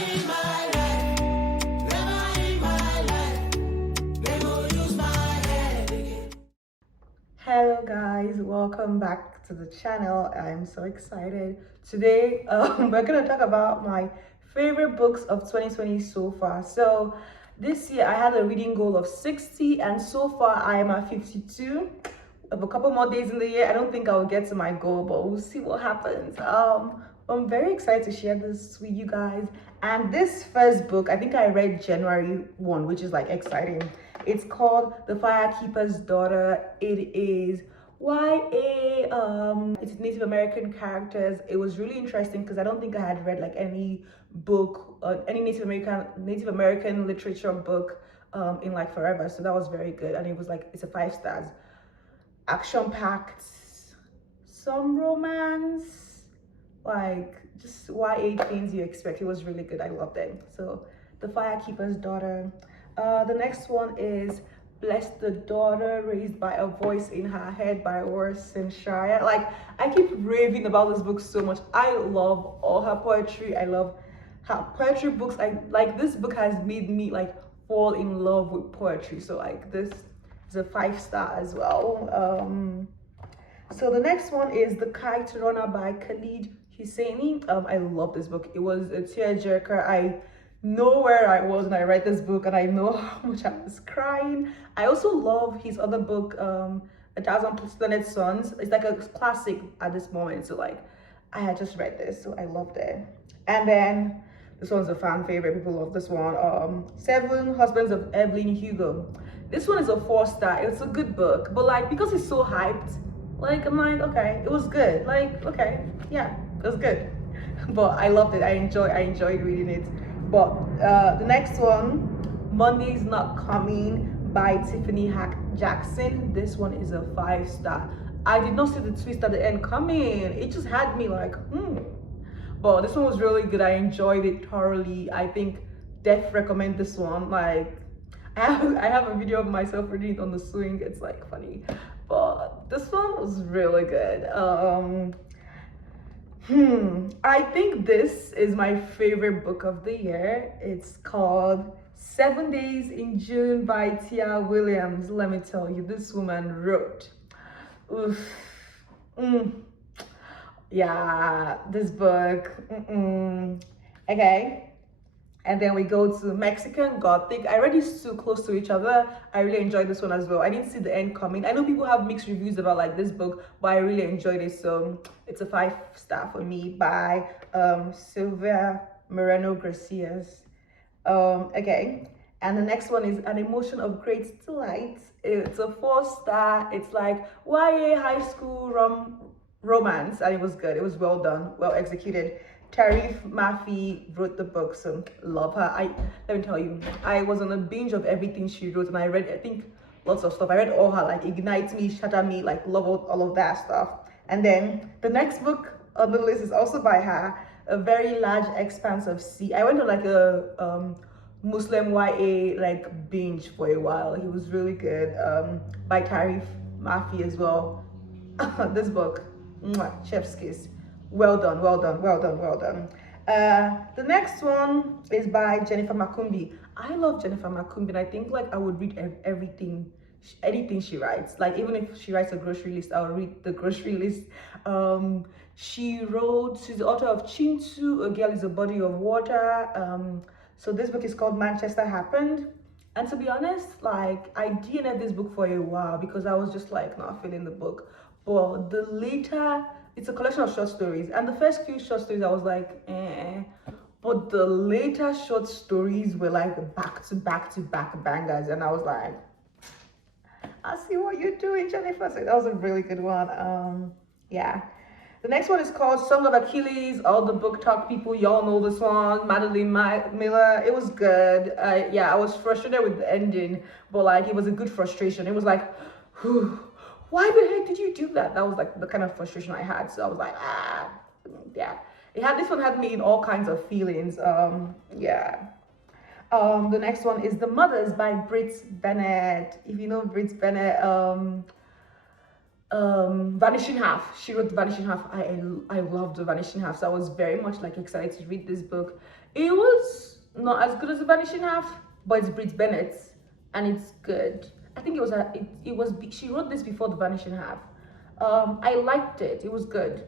in my life, never in my life, never use my head again. Hello guys, welcome back to the channel. I'm so excited. Today we're gonna talk about my favorite books of 2020 so far. So this year I had a reading goal of 60 and so far I am at 52. Of a couple more days in the year, I don't think I'll get to my goal, but we'll see what happens. I'm very excited to share this with you guys. And this first book, I think I read January 1, which is like exciting. It's called The Firekeeper's Daughter. It is YA, it's Native American characters. It was really interesting because I don't think I had read like any book, any Native American literature book in like forever. So that was very good. And it was like, it's a 5 stars. Action packed, some romance, like just YA things you expect. It was really good. I loved it. So The Firekeeper's Daughter. The next one is Bless the Daughter Raised by a Voice in Her Head by Orson Shire. Like, I keep raving about this book so much. I love all her poetry. I love her poetry books. I like, this book has made me like fall in love with poetry. So like, this is a 5 star as well. So the next one is The Kite Runner by Khalid Husseini. I love this book. It was a tearjerker. I know where I was when I read this book, and I know how much I was crying. I also love his other book, A Thousand Planet Suns. It's like a classic at this moment. So like, I had just read this, so I loved it. And then this one's a fan favorite. People love this one. Seven Husbands of Evelyn Hugo. This one is a 4 star. It's a good book, but like, because it's so hyped, like, I'm like, okay, it was good. Like, okay, yeah, it was good. But I loved it. I enjoyed reading it. But the next one, Monday's Not Coming by Tiffany Hack Jackson. This one is a 5 star. I did not see the twist at the end coming. It just had me like, But this one was really good. I enjoyed it thoroughly. I think def recommend this one. Like, I have a video of myself reading it on the swing. It's like funny, but this one was really good. I think this is my favorite book of the year. It's called 7 Days in June by Tia Williams. Let me tell you, this woman wrote. Oof. Yeah, this book. Okay. And then we go to Mexican Gothic. I read these two close to each other. I really enjoyed this one as well. I didn't see the end coming. I know people have mixed reviews about like this book, but I really enjoyed it. So it's a 5 star for me by Sylvia Moreno Gracias. Okay. And the next one is An Emotion of Great Delight. It's a 4 star. It's like YA high school romance, and it was good. It was well done, well executed. Tarif Mafi wrote the book, so love her. Let me tell you, I was on a binge of everything she wrote, and I read, I think, lots of stuff. I read all her, like Ignite Me, Shatter Me, like love all of that stuff. And then the next book on the list is also by her, A Very Large Expanse of Sea. I went on like a Muslim YA like binge for a while. He was really good. By Tarif Mafi as well. This book, chef's kiss. Well done, well done, well done, well done. The next one is by Jennifer Makumbi. I love Jennifer Makumbi, and I think like I would read anything she writes. Like, even if she writes a grocery list, I'll read the grocery list. She's the author of Chintu, A Girl is a Body of Water. So this book is called Manchester Happened. And to be honest, like, I DNF'd this book for a while because I was just like not feeling the book. But the later, it's a collection of short stories, and the first few short stories I was like, but the later short stories were like back to back bangers, and I was like, I see what you're doing, Jennifer. So that was a really good one. Yeah. The next one is called Song of Achilles. All the book talk people, y'all know this one. Madeline Miller. It was good. Yeah, I was frustrated with the ending, but like, it was a good frustration. It was like, whew, why the heck did you do that? That was like the kind of frustration I had. So I was like, yeah. This one had me in all kinds of feelings. Yeah. The next one is The Mothers by Britt Bennett. If you know Britt Bennett, Vanishing Half. She wrote the Vanishing Half. I loved the Vanishing Half, so I was very much like excited to read this book. It was not as good as the Vanishing Half, but it's Brit Bennett's and it's good. I think it was she wrote this before the Vanishing Half. I liked it. It was good.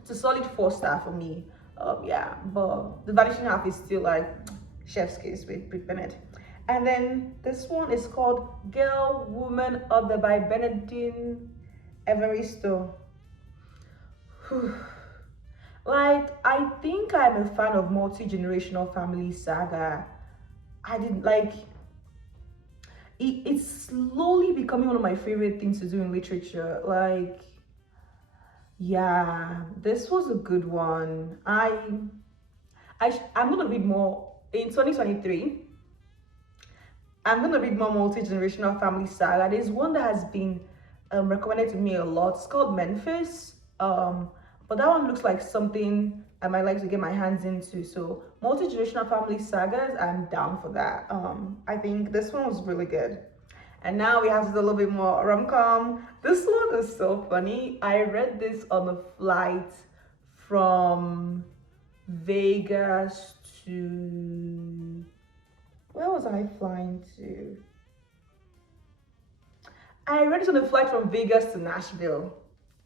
It's a solid 4 star for me. Yeah, but the Vanishing Half is still like chef's kiss with Brit Bennett. And then this one is called Girl, Woman, Other by Benedine Evaristo. Like, I think I'm a fan of multi-generational family saga. I didn't like it's slowly becoming one of my favorite things to do in literature. Like, yeah, this was a good one. I'm gonna read more in 2023. I'm gonna read more multi-generational family saga. There's one that has been recommended to me a lot. It's called Memphis. But that one looks like something I might like to get my hands into. So multi-generational family sagas, I'm down for that. I think this one was really good. And now we have to do a little bit more rom-com. This one is so funny. I read this on a flight from Vegas to, where was I flying to? I read it on a flight from Vegas to Nashville,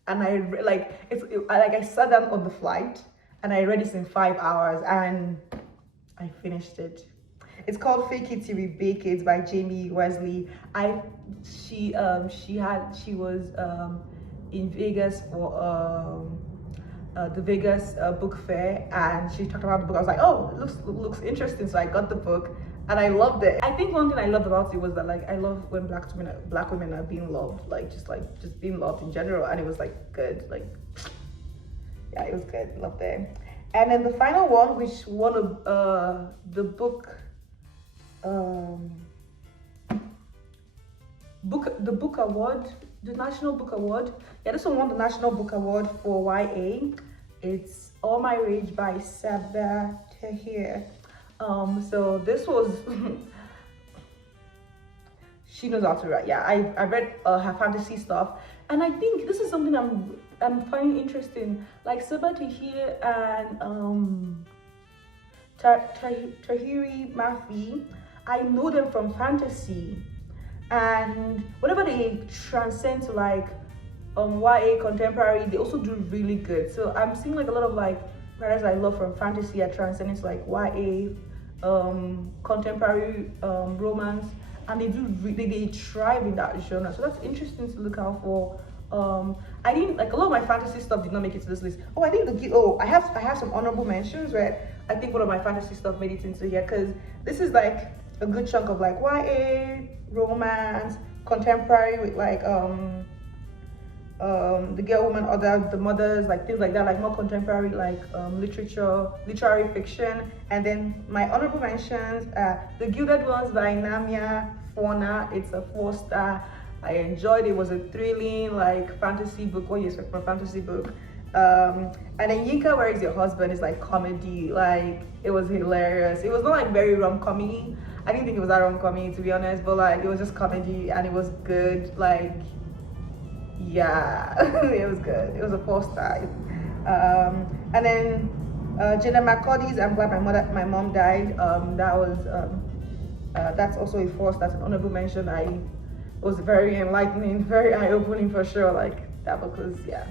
and I sat down on the flight and I read this in 5 hours and I finished it. It's called Fake It Till We Bake It by Jamie Wesley. She was in Vegas for the Vegas book fair, and she talked about the book. I was like, oh, it looks interesting. So I got the book and I loved it. I think one thing I loved about it was that, like, I love when black women are being loved, just being loved in general, and it was like good. Like, yeah, it was good. Loved it. And then the final one, which won the book award, the National Book Award. Yeah, this one won the National Book Award for YA. It's All My Rage by Sabaa Tahir. So this was she knows how to write. Yeah, I read her fantasy stuff, and I think this is something I'm finding interesting. Like Sabaa Tahir and Tahiri Mafi, I know them from fantasy, and whenever they transcend to like YA contemporary, they also do really good. So I'm seeing like a lot of like writers I love from fantasy are transcending to like YA contemporary romance, and they thrive in that genre. So that's interesting to look out for. I didn't like a lot of my fantasy stuff did not make it to this list. Oh, I think I have some honorable mentions where I think one of my fantasy stuff made it into here, because this is like a good chunk of like YA, romance, contemporary with like the girl, woman, other, the mothers, like things like that, like more contemporary, like literary fiction. And then my honorable mentions, The Gilded Ones by Namia Fauna. It's a 4-star. I enjoyed it. It was a thrilling like fantasy book, what you expect from a fantasy book. And then Yinka, Where Is Your Husband is like comedy. Like, it was hilarious. It was not like very rom-commy. I didn't think it was that rom-commy, to be honest, but like it was just comedy and it was good. Like, yeah, it was good. It was a 4-star. And then Jenna McCordy's I'm Glad My Mom Died. That's also a 4-star. That's an honorable mention. It was very enlightening, very eye-opening for sure. Like, that book was, yeah,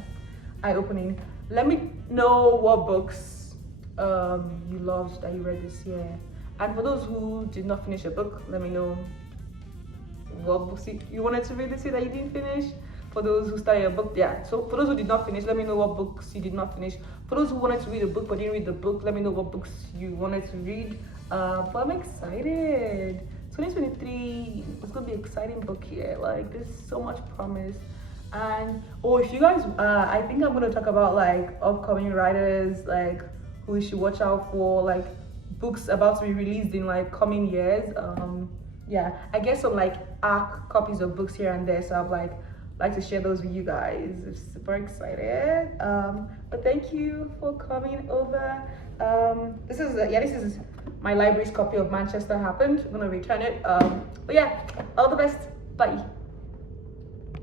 eye-opening. Let me know what books you loved that you read this year. And for those who did not finish a book, let me know what books you wanted to read this year that you didn't finish. For those who started a book, yeah. So for those who did not finish, let me know what books you did not finish. For those who wanted to read a book but didn't read the book, let me know what books you wanted to read. But I'm excited. 2023 is gonna be an exciting book here. Like, there's so much promise. And if you guys, I think I'm gonna talk about like upcoming writers, like who you should watch out for, like books about to be released in like coming years. Yeah, I get some like ARC copies of books here and there, so I've like to share those with you guys. I'm super excited. But thank you for coming over. This is my library's copy of Manchester Happened. I'm gonna return it. But yeah, all the best. Bye.